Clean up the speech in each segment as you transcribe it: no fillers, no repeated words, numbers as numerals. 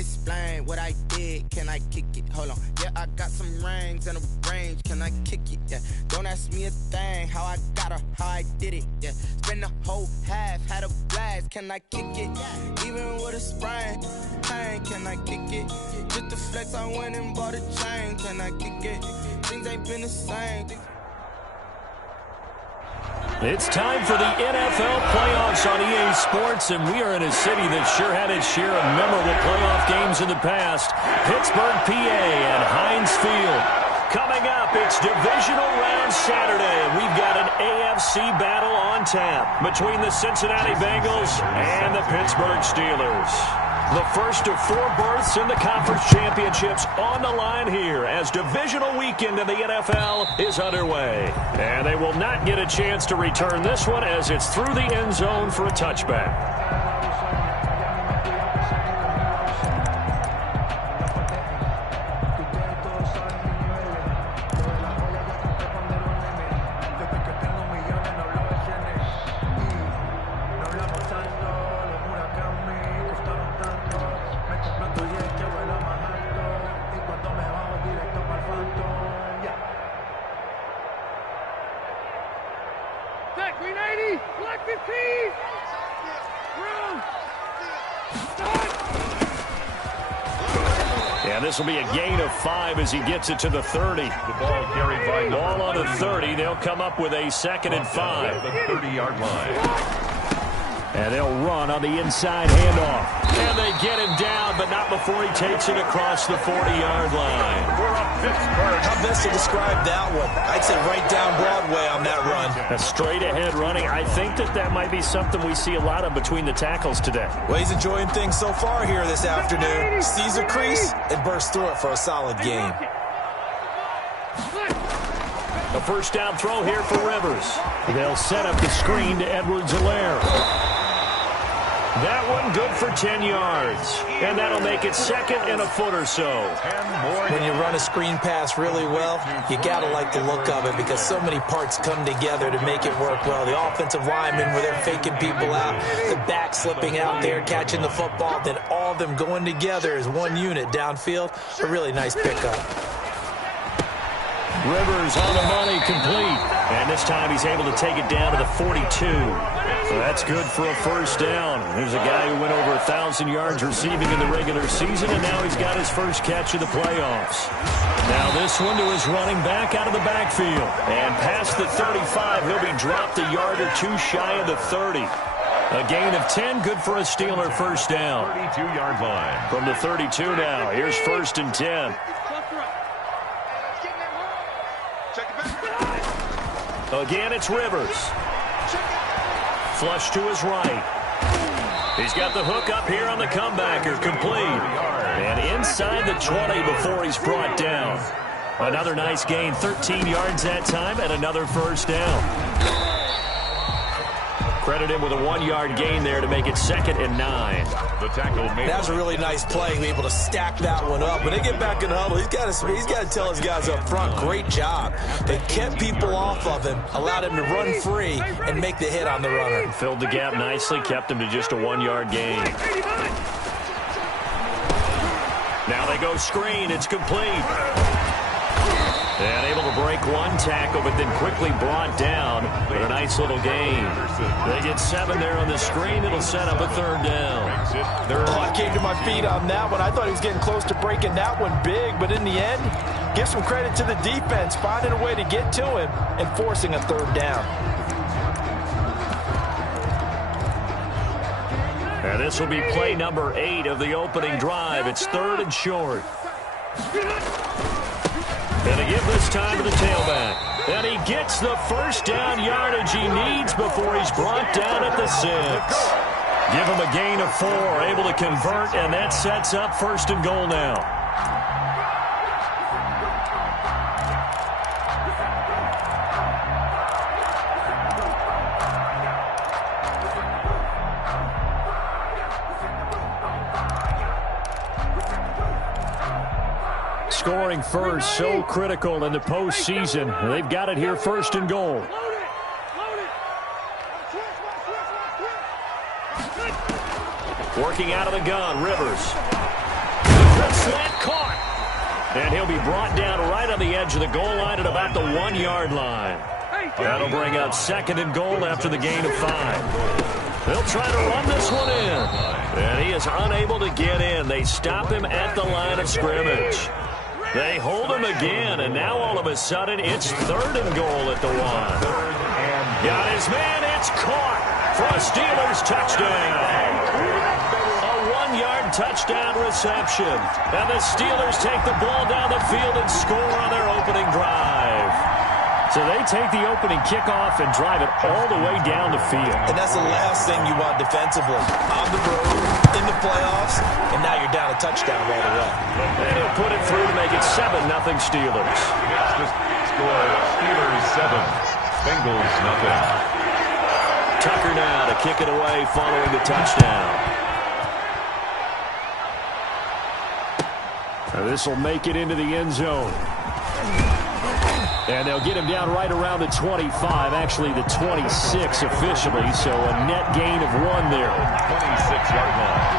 explain what I did. Can I kick it? Hold on. Yeah, I got some rings and a range. Can I kick it? Yeah. Don't ask me a thing. How I got her, how I did it. Yeah. Spend the whole half, had a blast. Can I kick it? Even with a sprain. Pain, can I kick it? Just the flex, I went and bought a chain. Can I kick it? Things ain't been the same. It's time for the NFL playoffs on EA Sports, and we are in a city that sure had its share of memorable playoff games in the past. Pittsburgh, PA, and Heinz Field. Coming up, it's divisional round Saturday, and we've got an AFC battle on tap between the Cincinnati Bengals and the Pittsburgh Steelers. The first of 4 berths in the conference championships on the line here as divisional weekend in the NFL is underway. And they will not get a chance to return this one as it's through the end zone for a touchback. And this will be a gain of 5 as he gets it to the 30. Ball on the 30. They'll come up with a 2nd and 5. The 30-yard line. And they'll run on the inside handoff. And they get him down, but not before he takes it across the 40-yard line. We're up Pittsburgh. How best to describe that one? I'd say right down Broadway on that run. A straight-ahead running. I think that might be something we see a lot of between the tackles today. Well, he's enjoying things so far here this afternoon. Sees a crease and bursts through it for a solid gain. A first down throw here for Rivers. They'll set up the screen to Edwards-Helaire. That one good for 10 yards. And that'll make it 2nd and a foot or so. When you run a screen pass really well, you got to like the look of it because so many parts come together to make it work well. The offensive linemen where they're faking people out, the back slipping out there, catching the football, then all of them going together as one unit downfield. A really nice pickup. Rivers on the money, complete. And this time he's able to take it down to the 42. So that's good for a first down. There's a guy who went over 1,000 yards receiving in the regular season, and now he's got his first catch of the playoffs. Now this one to his running back out of the backfield. And past the 35, he'll be dropped a yard or 2 shy of the 30. A gain of 10, good for a Steeler first down. 32-yard line. From the 32 now, here's 1st and 10. Again, it's Rivers. Flush to his right. He's got the hook up here on the comebacker, complete. And inside the 20 before he's brought down. Another nice gain, 13 yards that time, and another first down. Credit him with a 1-yard gain there to make it 2nd and 9. The tackle made. That was a really nice play, to be able to stack that one up. When they get back in the huddle, he's got to tell his guys up front, great job. They kept people off of him, allowed him to run free, and make the hit on the runner. Filled the gap nicely, kept him to just a 1-yard gain. Now they go screen, it's complete. And able to break one tackle, but then quickly brought down with a nice little gain. They get 7 there on the screen. It'll set up a 3rd down. I came to my feet on that one. I thought he was getting close to breaking that one big, but in the end, give some credit to the defense, finding a way to get to him and forcing a 3rd down. And this will be play number 8 of the opening drive. It's 3rd and short. And to give this time to the tailback. And he gets the first down yardage he needs before he's brought down at the 6. Give him a gain of 4, able to convert, and that sets up 1st and goal now. Scoring first, so critical in the postseason. They've got it here, 1st and goal. Working out of the gun, Rivers. slant caught. And he'll be brought down right on the edge of the goal line at about the 1-yard line. That'll bring up 2nd and goal after the gain of 5. They'll try to run this one in. And he is unable to get in. They stop him at the line of scrimmage. They hold him again, and now all of a sudden it's 3rd and goal at the 1. Got his man, it's caught for a Steelers touchdown. A 1-yard touchdown reception. And the Steelers take the ball down the field and score on their opening drive. So they take the opening kickoff and drive it all the way down the field. And that's the last thing you want defensively. On the road, in the playoffs, and now you're down a touchdown right away. And he'll put it through to make it 7-0 Steelers. Next score, Steelers 7, Bengals nothing. Tucker now to kick it away following the touchdown. This will make it into the end zone. And they'll get him down right around the 25, actually the 26 officially, so a net gain of 1 there. 26-yard line.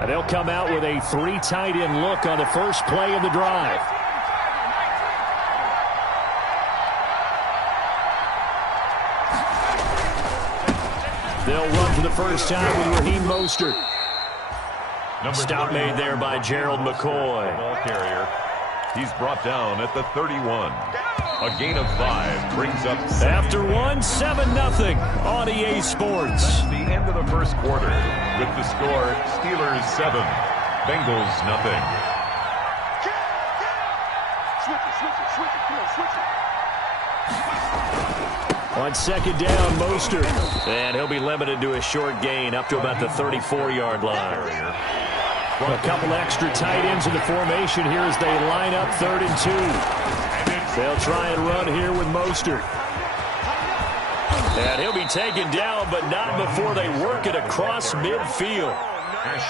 And they'll come out with a 3 tight end look on the first play of the drive. They'll run for the first time with Raheem Mostert. Stop made there by Gerald McCoy. Ball carrier. He's brought down at the 31. A gain of 5 brings up 7. After 1, 7-0 on EA Sports. That's the end of the first quarter. With the score, Steelers 7, Bengals nothing. On 2nd down, Mostert. And he'll be limited to a short gain up to about the 34-yard line. A couple extra tight ends in the formation here as they line up 3rd and 2. They'll try and run here with Mostert. And he'll be taken down, but not before they work it across midfield.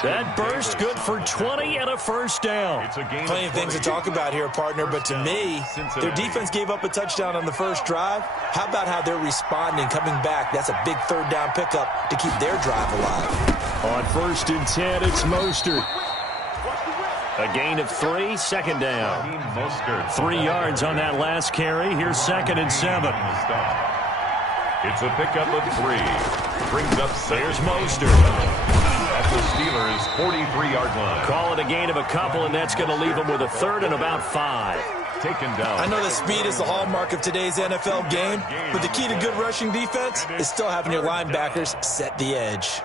That burst good for 20 and a first down. Plenty of things to talk about here, partner, but to me, their defense gave up a touchdown on the first drive. How about how they're responding, coming back? That's a big 3rd down pickup to keep their drive alive. On 1st and 10, it's Mostert. A gain of 3, 2nd down. 3 yards on that last carry. Here's 2nd and 7. It's a pickup of 3. Brings up 6. There's Mostert. At the Steelers' 43-yard line. Call it a gain of a couple, and that's going to leave them with a 3rd and about 5. Taken down. I know that speed is the hallmark of today's NFL game, but the key to good rushing defense is still having your linebackers set the edge.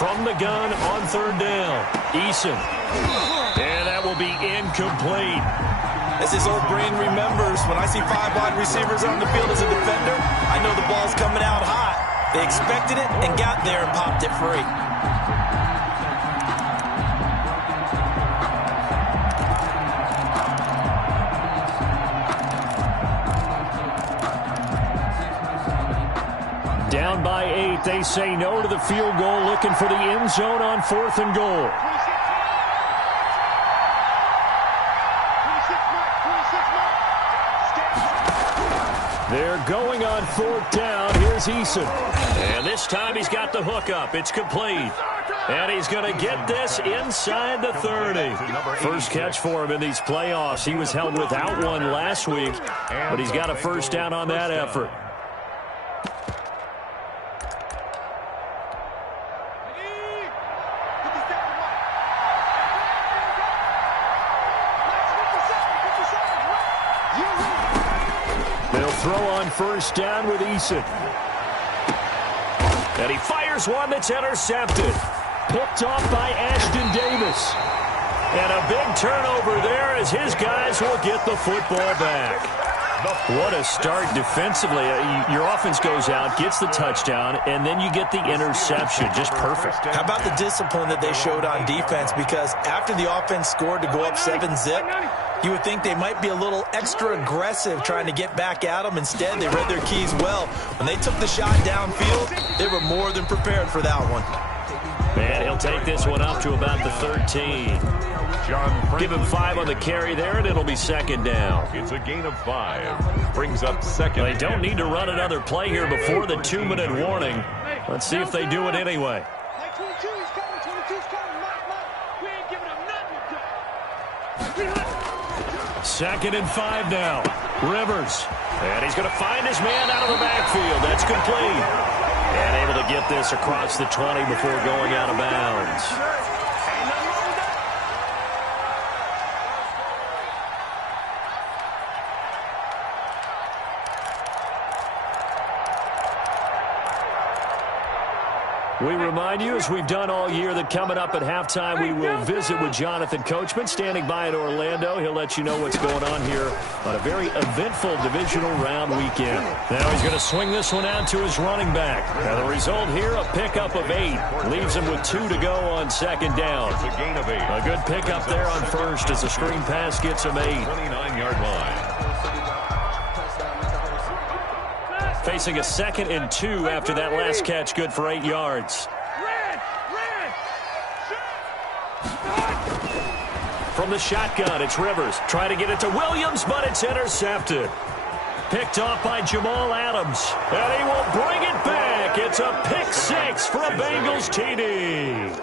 From the gun on 3rd down, Eason. And that will be incomplete. As his old brain remembers, when I see 5 wide receivers on the field as a defender, I know the ball's coming out hot. They expected it and got there and popped it free. Down by 8, they say no to the field goal, looking for the end zone on 4th and goal. They're going on 4th down. Here's Eason. And this time he's got the hook up. It's complete. And he's going to get this inside the 30. First catch for him in these playoffs. He was held without one last week, but he's got a first down on that effort. Throw on first down with Eason. And he fires one that's intercepted. Picked off by Ashton Davis. And a big turnover there as his guys will get the football back. What a start defensively. Your offense goes out, gets the touchdown, and then you get the interception. Just perfect. How about the discipline that they showed on defense? Because after the offense scored to go up 7-zip, you would think they might be a little extra aggressive trying to get back at them. Instead, they read their keys well. When they took the shot downfield, they were more than prepared for that one. And he'll take this one up to about the 13. Give him 5 on the carry there, and it'll be second down. It's a gain of 5. Brings up second. They don't need to run another play here before the 2-minute warning. Let's see if they do it anyway. Second and 5 now. Rivers. And he's going to find his man out of the backfield. That's complete. And able to get this across the 20 before going out of bounds. We remind you, as we've done all year, that coming up at halftime, we will visit with Jonathan Coachman, standing by in Orlando. He'll let you know what's going on here on a very eventful divisional round weekend. Now he's going to swing this one out to his running back. Now the result here, a pickup of 8. Leaves him with 2 to go on second down. It's a gain of 8. A good pickup there on first as the screen pass gets him 8. 29-yard line. Facing a 2nd and 2 after that last catch, good for 8 yards. From the shotgun, it's Rivers. Trying to get it to Williams, but it's intercepted. Picked off by Jamal Adams. And he will bring it back. It's a pick 6 for a Bengals TD.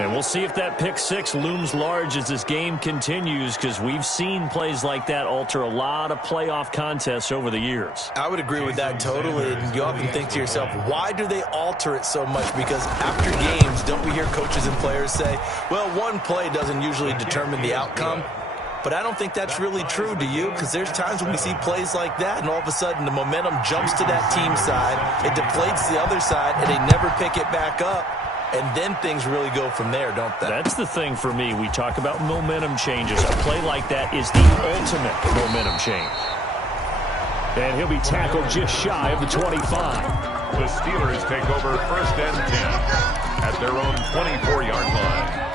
And we'll see if that pick 6 looms large as this game continues, because we've seen plays like that alter a lot of playoff contests over the years. I would agree with that totally. And you often think to yourself, why do they alter it so much? Because after games, don't we hear coaches and players say, well, one play doesn't usually determine the outcome? But I don't think that's really true, do you? Because there's times when we see plays like that, and all of a sudden the momentum jumps to that team side, it deflates the other side, and they never pick it back up. And then things really go from there, don't they? That's the thing for me. We talk about momentum changes. A play like that is the ultimate momentum change. And he'll be tackled just shy of the 25. The Steelers take over 1st and 10 at their own 24-yard line.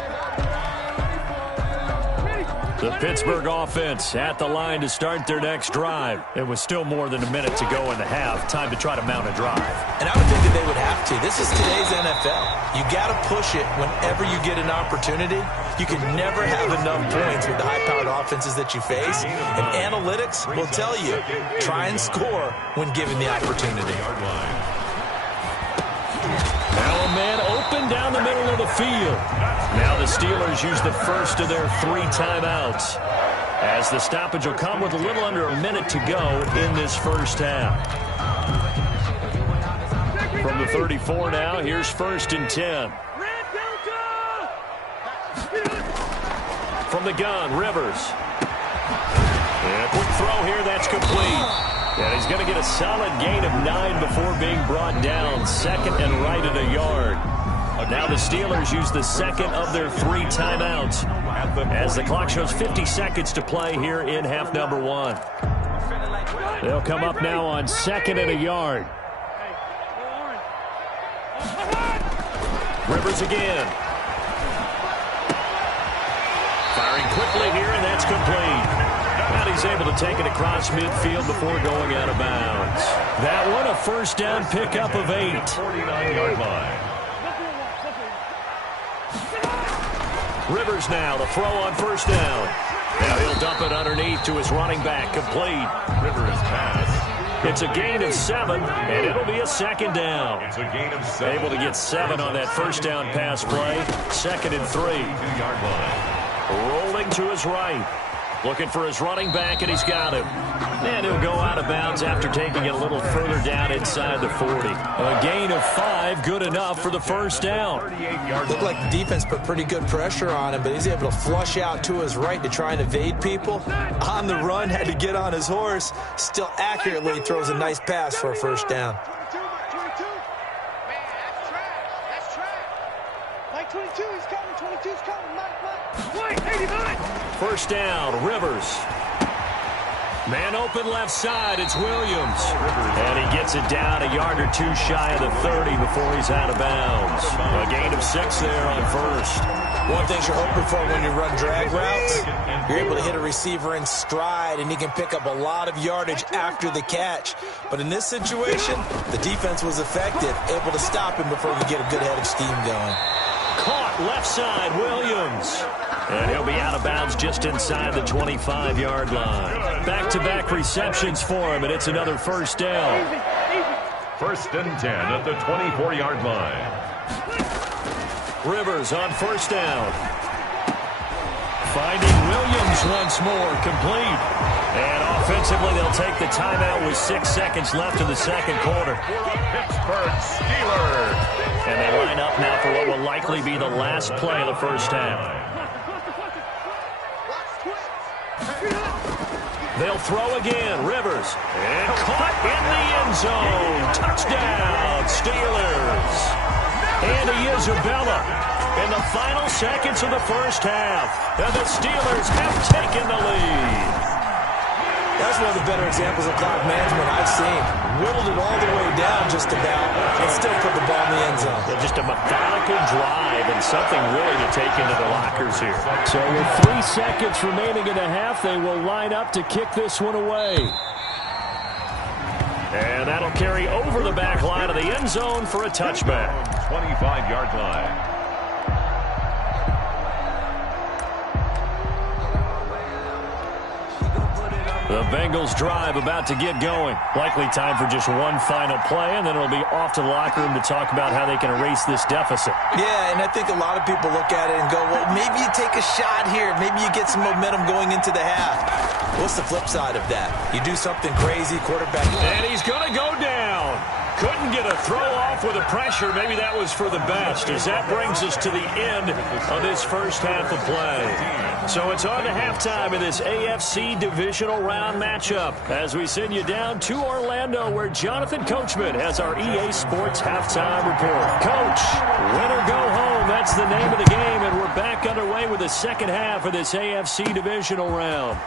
The Pittsburgh offense at the line to start their next drive. It was still more than a minute to go in the half. Time to try to mount a drive. And I would think that they would have to. This is today's NFL. You got to push it whenever you get an opportunity. You can never have enough points with the high-powered offenses that you face. And analytics will tell you, try and score when given the opportunity. Now a man open down the middle of the field. Now the Steelers use the first of their 3 timeouts, as the stoppage will come with a little under a minute to go in this first half. From the 34 now, here's 1st and 10. From the gun, Rivers. And a quick throw here, that's complete. And he's going to get a solid gain of 9 before being brought down. 2nd and right at a yard. Now the Steelers use the 2nd of their 3 timeouts, as the clock shows 50 seconds to play here in half number 1. They'll come up now on 2nd and a yard. Rivers again. Firing quickly here, and that's complete. And he's able to take it across midfield before going out of bounds. That one, a first down pickup of 8. 49-yard line. Rivers now, the throw on first down. Now he'll dump it underneath to his running back, complete. Rivers pass. It's a gain of 7, and it'll be a 2nd down. It's a gain of 7. Able to get 7 on that first down pass play. 2nd and 3. 2-yard line. Rolling to his right. Looking for his running back, and he's got him. And he'll go out of bounds after taking it a little further down inside the 40. A gain of 5, good enough for the first down. Looked like the defense put pretty good pressure on him, but he's able to flush out to his right to try and evade people. On the run, had to get on his horse. Still accurately throws a nice pass for a first down. First down, Rivers. Man open left side, it's Williams. And he gets it down a yard or two shy of the 30 before he's out of bounds. A gain of 6 there on first. One thing you're hoping for when you run drag routes, you're able to hit a receiver in stride, and he can pick up a lot of yardage after the catch. But in this situation, the defense was effective, able to stop him before he could get a good head of steam going. Caught left side, Williams. And he'll be out of bounds just inside the 25-yard line. Back-to-back receptions for him, and it's another first down. 1st and 10 at the 24-yard line. Rivers on first down. Finding Williams once more, complete. And offensively, they'll take the timeout with 6 seconds left in the second quarter. Pittsburgh Steelers. And they line up now for what will likely be the last play of the first half. They'll throw again, Rivers. And caught in the end zone. Touchdown, Steelers. Andy Isabella in the final seconds of the first half. And the Steelers have taken the lead. That's one of the better examples of clock management I've seen. Whittled it all the way down just about and still put the ball in the end zone. Yeah, just a methodical drive and something really to take into the lockers here. So with 3 seconds remaining in the half, they will line up to kick this one away. And that'll carry over the back line of the end zone for a touchback. 25-yard line. The Bengals drive about to get going. Likely time for just one final play, and then it'll be off to the locker room to talk about how they can erase this deficit. Yeah, and I think a lot of people look at it and go, well, maybe you take a shot here. Maybe you get some momentum going into the half. What's the flip side of that? You do something crazy, quarterback. And he's going to go down. Couldn't get a throw off with the pressure. Maybe that was for the best, as that brings us to the end of this first half of play. So it's on to halftime in this AFC divisional round matchup as we send you down to Orlando, where Jonathan Coachman has our EA Sports halftime report. Coach, win or go home, that's the name of the game, and we're back underway with the second half of this AFC divisional round.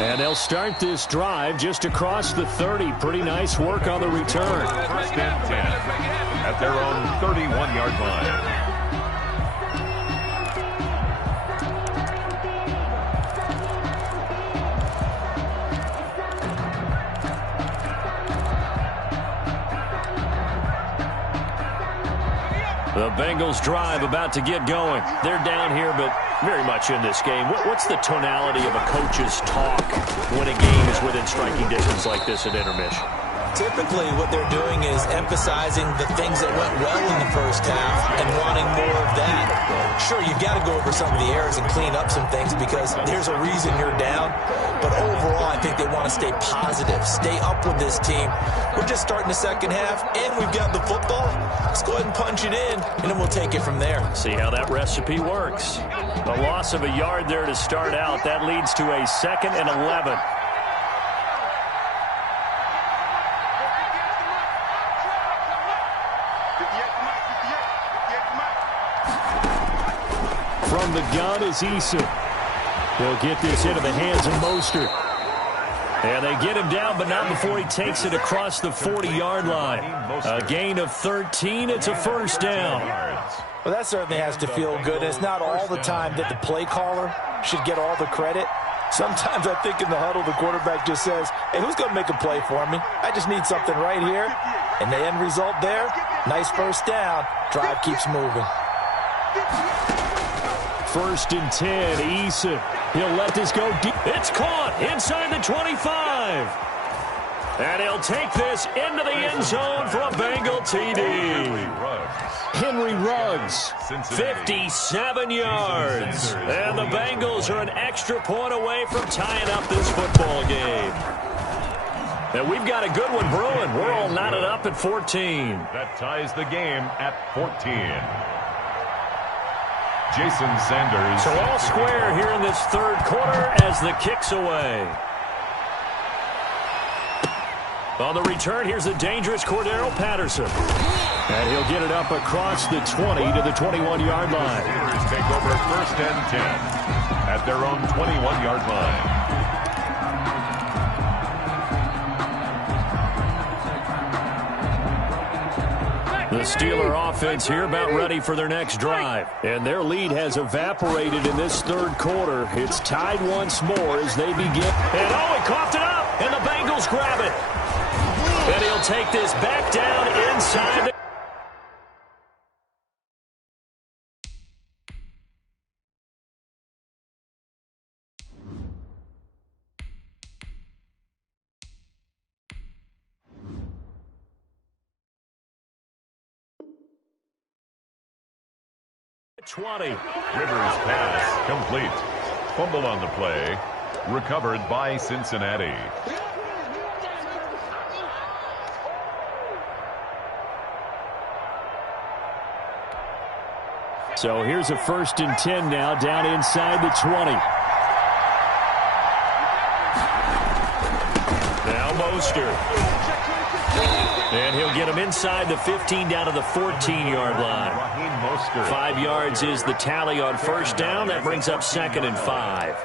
And they'll start this drive just across the 30. Pretty nice work on the return. 1st and 10 at their own 31-yard line. The Bengals drive about to get going. They're down here, but very much in this game. What's the tonality of a coach's talk when a game is within striking distance like this at intermission? Typically, what they're doing is emphasizing the things that went well in the first half and wanting more of that. Sure, you've got to go over some of the errors and clean up some things because there's a reason you're down. But overall, I think they want to stay positive, stay up with this team. We're just starting the second half, and we've got the football. Let's go ahead and punch it in, and then we'll take it from there. See how that recipe works. A loss of a yard there to start out. That leads to a 2nd and 11. From the gun is Geesauce. They'll get this into the hands of Mostert. And they get him down, but not before he takes it across the 40-yard line. A gain of 13. It's a first down. Well, that certainly has to feel good. It's not all the time that the play caller should get all the credit. Sometimes I think in the huddle, the quarterback just says, hey, who's going to make a play for me? I just need something right here. And the end result there, nice first down. Drive keeps moving. 1st and 10, Geesauce. He'll let this go deep. It's caught inside the 25. And he'll take this into the end zone for a Bengal TD. Henry Ruggs, 57 yards. And the Bengals are an extra point away from tying up this football game. And we've got a good one brewing. We're all knotted up at 14. That ties the game at 14. Jason Sanders. So all square here in this third quarter as the kick's away. On the return, here's the dangerous Cordero Patterson. And he'll get it up across the 20 to the 21-yard line. The Steelers take over 1st and 10 at their own 21-yard line. The Steeler offense here about ready for their next drive. And their lead has evaporated in this third quarter. It's tied once more as they begin. And oh, he coughed it up, and the Bengals grab it. And he'll take this back down inside the 20. Rivers' pass complete. Fumble on the play. Recovered by Cincinnati. So here's a 1st and 10 now down inside the 20. Now Mostert. And he'll get him inside the 15 down to the 14-yard line. 5 yards is the tally on 1st down. That brings up 2nd and 5.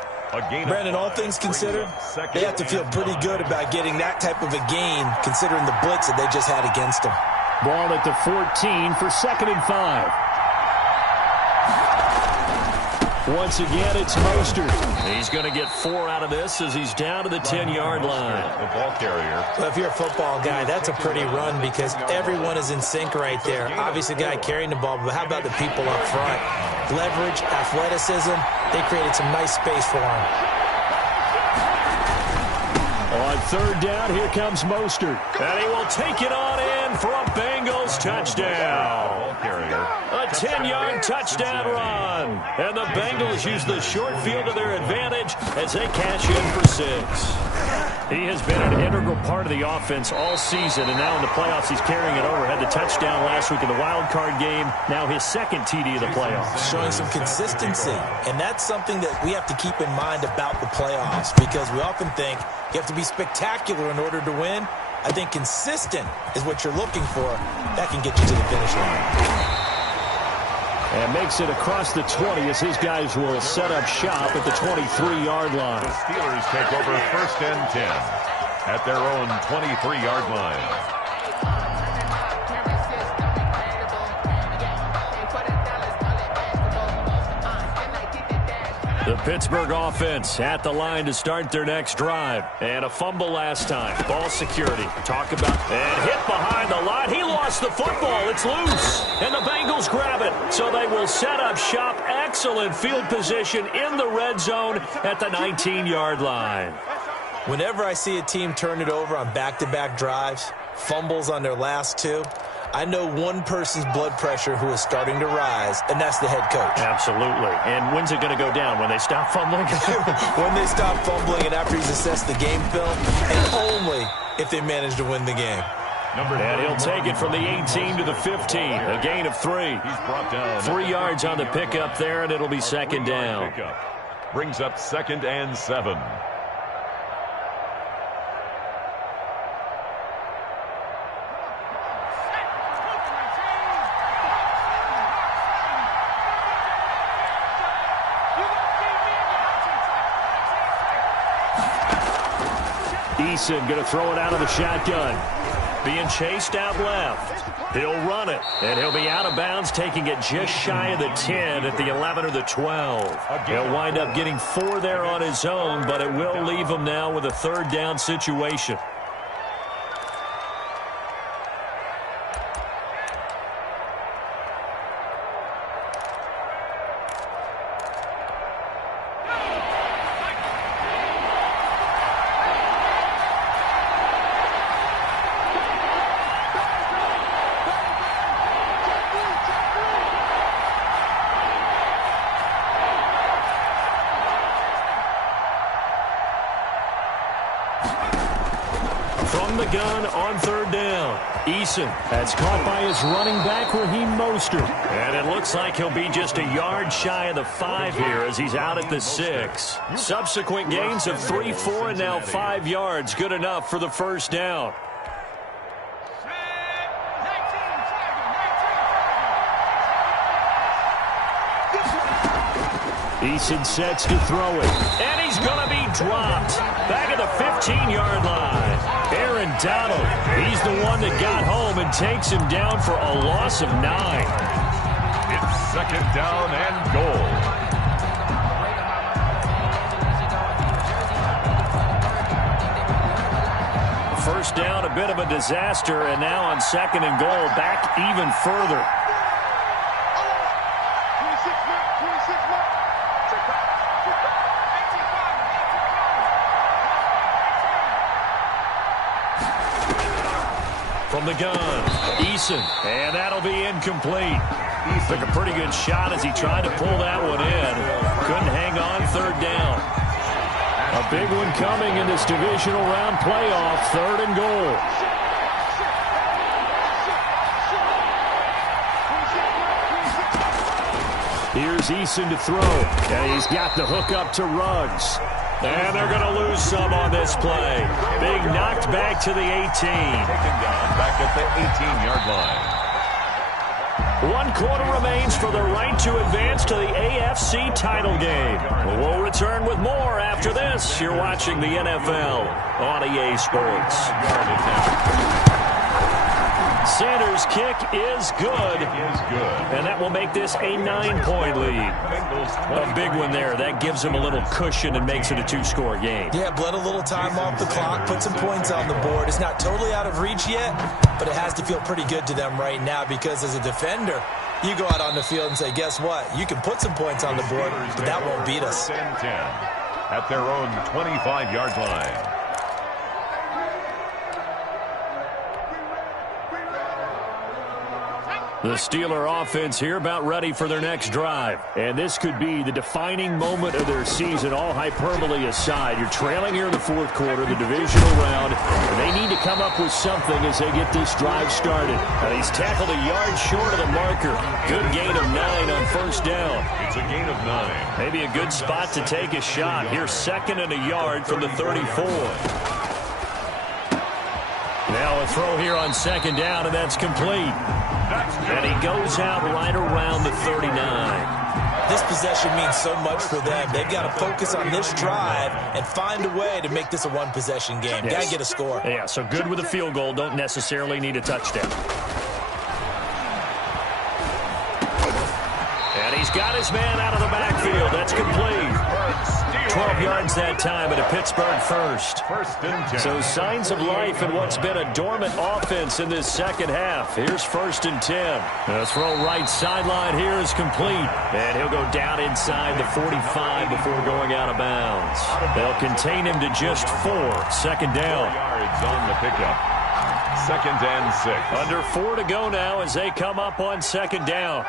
Brandon, all things considered, they have to feel pretty good about getting that type of a gain considering the blitz that they just had against them. Ball at the 14 for 2nd and 5. Once again, it's Mostert. He's going to get 4 out of this as he's down to the 10-yard line. The ball carrier. Well, if you're a football guy, that's a pretty run because everyone is in sync right there. Obviously, the guy carrying the ball, but how about the people up front? Leverage, athleticism, they created some nice space for him. On 3rd down, here comes Mostert. And he will take it on in for a Bengals touchdown. A 10-yard touchdown run. And the Bengals use the short field to their advantage as they cash in for 6. He has been an integral part of the offense all season, and now in the playoffs he's carrying it over. Had the touchdown last week in the wild card game. Now his 2nd TD of the playoffs. Showing some consistency, and that's something that we have to keep in mind about the playoffs because we often think you have to be spectacular in order to win. I think consistent is what you're looking for. That can get you to the finish line. And makes it across the 20 as his guys will set up shop at the 23-yard line. The Steelers take over 1st and 10 at their own 23-yard line. The Pittsburgh offense at the line to start their next drive. And a fumble last time. Ball security. Talk about. And hit behind the line. He lost the football. It's loose. And the Bengals grab it. So they will set up shop. Excellent field position in the red zone at the 19-yard line. Whenever I see a team turn it over on back-to-back drives, fumbles on their last 2, I know one person's blood pressure who is starting to rise, and that's the head coach. Absolutely. And when's it going to go down? When they stop fumbling? When they stop fumbling and after he's assessed the game film, and only if they manage to win the game. And he'll take it from the 18 to the 15. A gain of 3. He's brought down 3 yards on the pickup there, and it'll be 2nd down. Brings up 2nd and 7. Geesauce going to throw it out of the shotgun. Being chased out left. He'll run it, and he'll be out of bounds, taking it just shy of the 10 at the 11 or the 12. He'll wind up getting 4 there on his own, but it will leave him now with a 3rd down situation. From the gun on 3rd down. Geesauce. That's caught by his running back, Raheem Mostert. And it looks like he'll be just a yard shy of the 5 here as he's out at the 6. Subsequent gains of 3, 4, and now 5 yards. Good enough for the 1st down. Eason sets to throw it. And he's going to be dropped. Back at the 15-yard line. Aaron Donald, he's the one that got home and takes him down for a loss of 9. It's second down and goal. First down, a bit of a disaster, and now on second and goal, back even further. From the gun, Eason, and that'll be incomplete. Took a pretty good shot as he tried to pull that one in. Couldn't hang on third down. A big one coming in this divisional round playoff, third and goal. Here's Eason to throw, and he's got the hook up to Ruggs. And they're going to lose some on this play. Big knocked back to the 18. Taken down back at the 18-yard line. 1 quarter remains for the right to advance to the AFC title game. We'll return with more after this. You're watching the NFL on EA Sports. Sanders' kick is good. And that will make this a 9-point lead. A big one there. That gives him a little cushion and makes it a 2-score game. Yeah, bled a little time off the clock, put some points on the board. It's not totally out of reach yet, but it has to feel pretty good to them right now because as a defender, you go out on the field and say, guess what? You can put some points on the board, but that won't beat us. 10 at their own 25-yard line. The Steeler offense here about ready for their next drive. And this could be the defining moment of their season, all hyperbole aside. You're trailing here in the fourth quarter, the divisional round. They need to come up with something as they get this drive started. Now, he's tackled a yard short of the marker. Good gain of 9 on first down. It's a gain of 9. Maybe a good spot to take a shot. Here's second and a yard from the 34. Now a throw here on second down, and that's complete. And he goes out right around the 39. This possession means so much for them. They've got to focus on this drive and find a way to make this a one-possession game. Yes. Got to get a score. Yeah, so good with a field goal. Don't necessarily need a touchdown. And he's got his man out of the backfield. That's complete. 12 yards that time at a Pittsburgh first. So signs of life in what's been a dormant offense in this second half. Here's 1st and 10. The throw right sideline here is complete. And he'll go down inside the 45 before going out of bounds. They'll contain him to just 4. Second down. 4 yards on the pickup. 2nd and 6. Under 4 to go now as they come up on second down.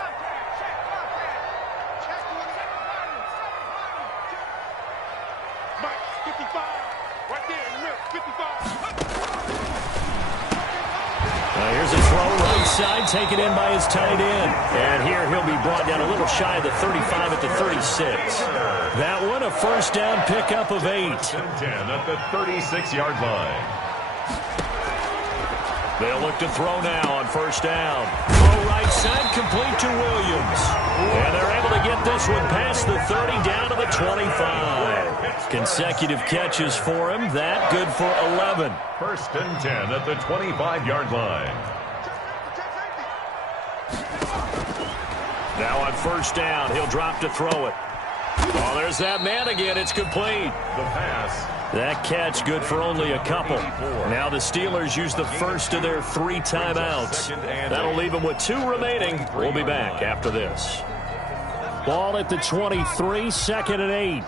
Here's a throw right side, taken in by his tight end. And here he'll be brought down a little shy of the 35 at the 36. That one, a first down pickup of 8. 10 at the 36-yard line. They'll look to throw now on first down. Throw right side, complete to Williams. And they're able to get this one past the 30 down to the 25. Consecutive catches for him. That good for 11. 1st and 10 at the 25-yard line. Now on first down, he'll drop to throw it. Oh, there's that man again. It's complete. The pass. That catch good for only a couple. Now the Steelers use the first of their 3 timeouts. That'll leave them with 2 remaining. We'll be back after this. Ball at the 23, 2nd and 8.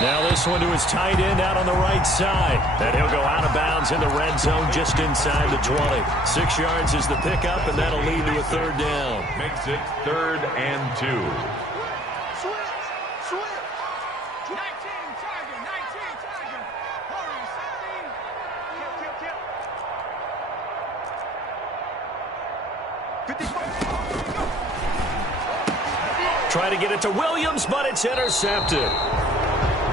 Now this one to his tight end out on the right side. And he'll go out of bounds in the red zone just inside the 20. 6 yards is the pickup, and that'll lead to a 3rd down. Makes it 3rd and 2. Try to get it to Williams, but it's intercepted.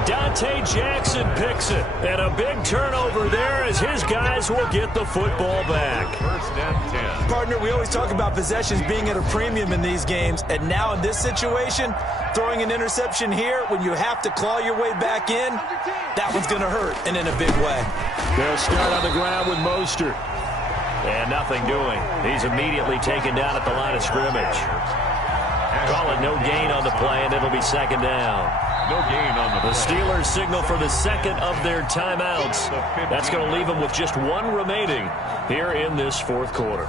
Dante Jackson picks it. And a big turnover there as his guys will get the football back. First and 10. Partner, we always talk about possessions being at a premium in these games. And now in this situation, throwing an interception here when you have to claw your way back in, that one's going to hurt, and in a big way. They'll start on the ground with Mostert. And nothing doing. He's immediately taken down at the line of scrimmage. Call it no gain on the play, and it'll be second down. No gain on the play. The Steelers signal for the second of their timeouts. That's going to leave them with just one remaining here in this fourth quarter.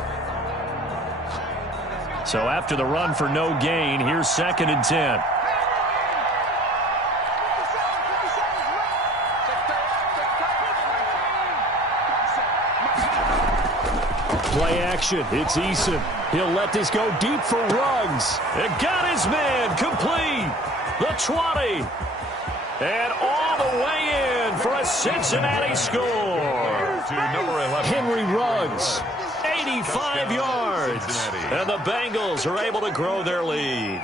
So after the run for no gain, here's second and 10. Play action. It's Eason. He'll let this go deep for Ruggs. It got his man complete. The 20. And all the way in for a Cincinnati score. To number 11. Henry Ruggs, 85 yards. And the Bengals are able to grow their lead.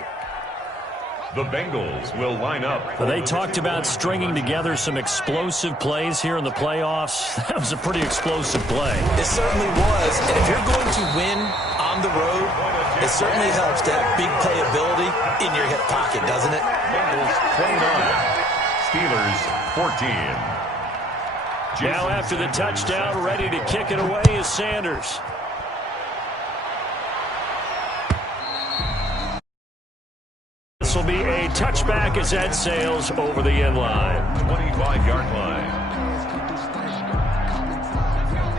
The Bengals will line up. They talked about stringing together some explosive plays here in the playoffs. That was a pretty explosive play. It certainly was. And if you're going to win on the road, it certainly helps to have big playability in your hip pocket, doesn't it? Bengals 29. Steelers 14. Now after the touchdown, ready to kick it away is Sanders. This will be a touchback as that sails over the end line. 25-yard line.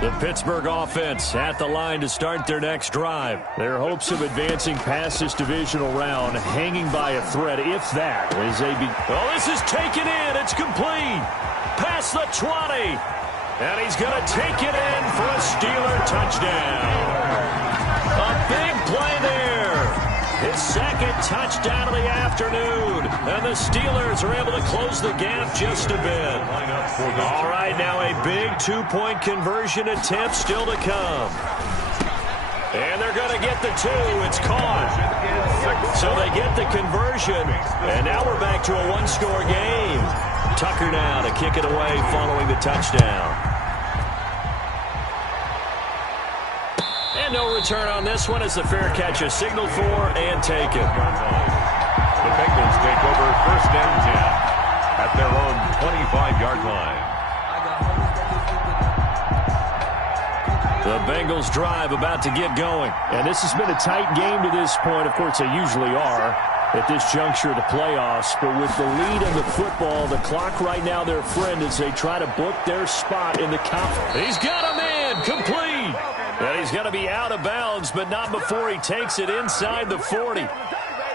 The Pittsburgh offense at the line to start their next drive. Their hopes of advancing past this divisional round hanging by a thread, if that, as they be. Oh, this is taken in. It's complete. Past the 20. And he's going to take it in for a Steeler touchdown. A big play there. His second touchdown of the afternoon. And the Steelers are able to close the gap just a bit. All right, now a big two-point conversion attempt still to come. And they're going to get the two. It's caught. So they get the conversion. And now we're back to a one-score game. Tucker now to kick it away following the touchdown. And no return on this one as the fair catch is signaled for and taken. The Bengals take over first and 10 at their own 25-yard line. The Bengals drive about to get going. And this has been a tight game to this point. Of course, they usually are at this juncture of the playoffs. But with the lead in the football, the clock right now their friend as they try to book their spot in the conference. He's got a man complete. And he's going to be out of bounds, but not before he takes it inside the 40.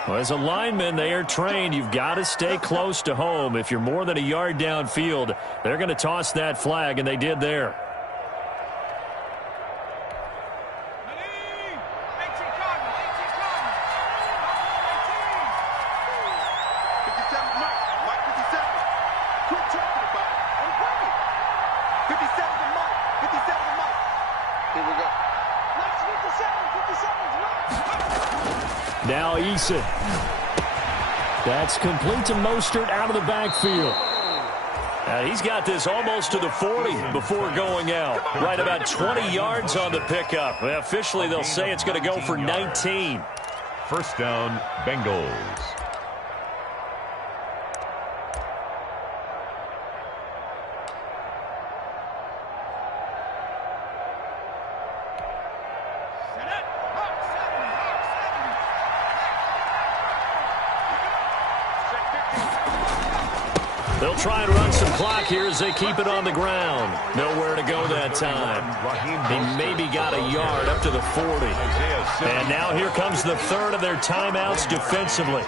Well, as a lineman, they are trained. You've got to stay close to home. If you're more than a yard downfield, they're going to toss that flag, and they did there. Now Eason. That's complete to Mostert out of the backfield. He's got this almost to the 40 before going out. Right about 20 yards on the pickup. Officially, they'll say it's going to go for 19. First down, Bengals. They'll try and run some clock here as they keep it on the ground. Nowhere to go that time. He maybe got a yard up to the 40. And now here comes the third of their timeouts defensively.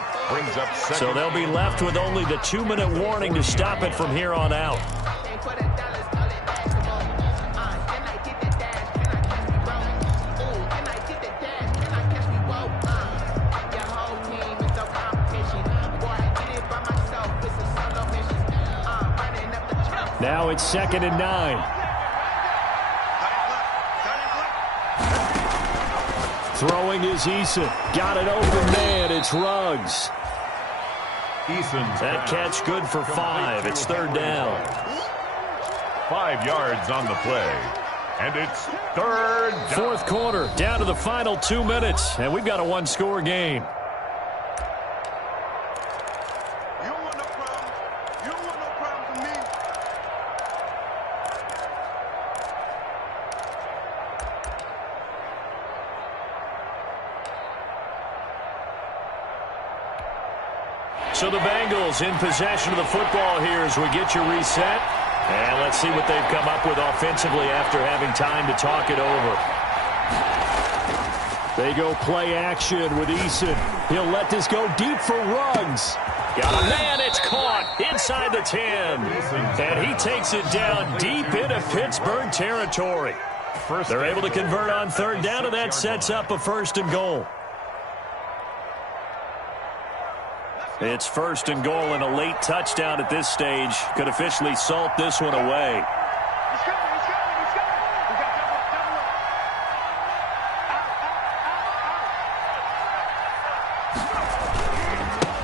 So they'll be left with only the 2-minute warning to stop it from here on out. Now it's 2nd and 9. Throwing is Eason. Got an open man. It's Ruggs. That catch good for 5. It's third down. 5 yards on the play. And it's third down. Fourth quarter, down to the final 2 minutes, and we've got a one-score game. So the Bengals in possession of the football here as we get you reset. And let's see what they've come up with offensively after having time to talk it over. They go play action with Eason. He'll let this go deep for Ruggs. Got a man, it's caught inside the 10. And he takes it down deep into Pittsburgh territory. They're able to convert on third down, and that sets up a 1st and goal. It's 1st and goal, and a late touchdown at this stage could officially salt this one away.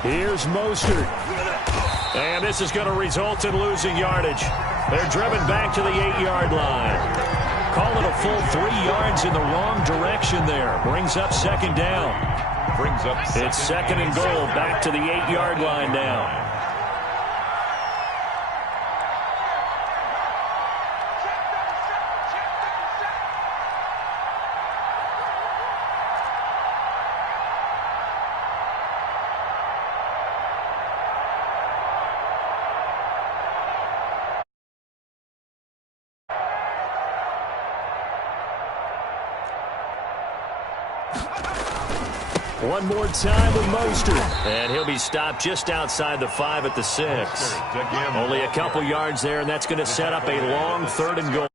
Here's Mostert. And this is going to result in losing yardage. They're driven back to the 8-yard line. Call it a full 3 yards in the wrong direction there. Brings up 2nd down. It's 2nd and goal, back to the 8-yard line now. One more time with Mostert. And he'll be stopped just outside the 5 at the 6. Only a couple yards there, and that's going to set up a long 3rd and goal.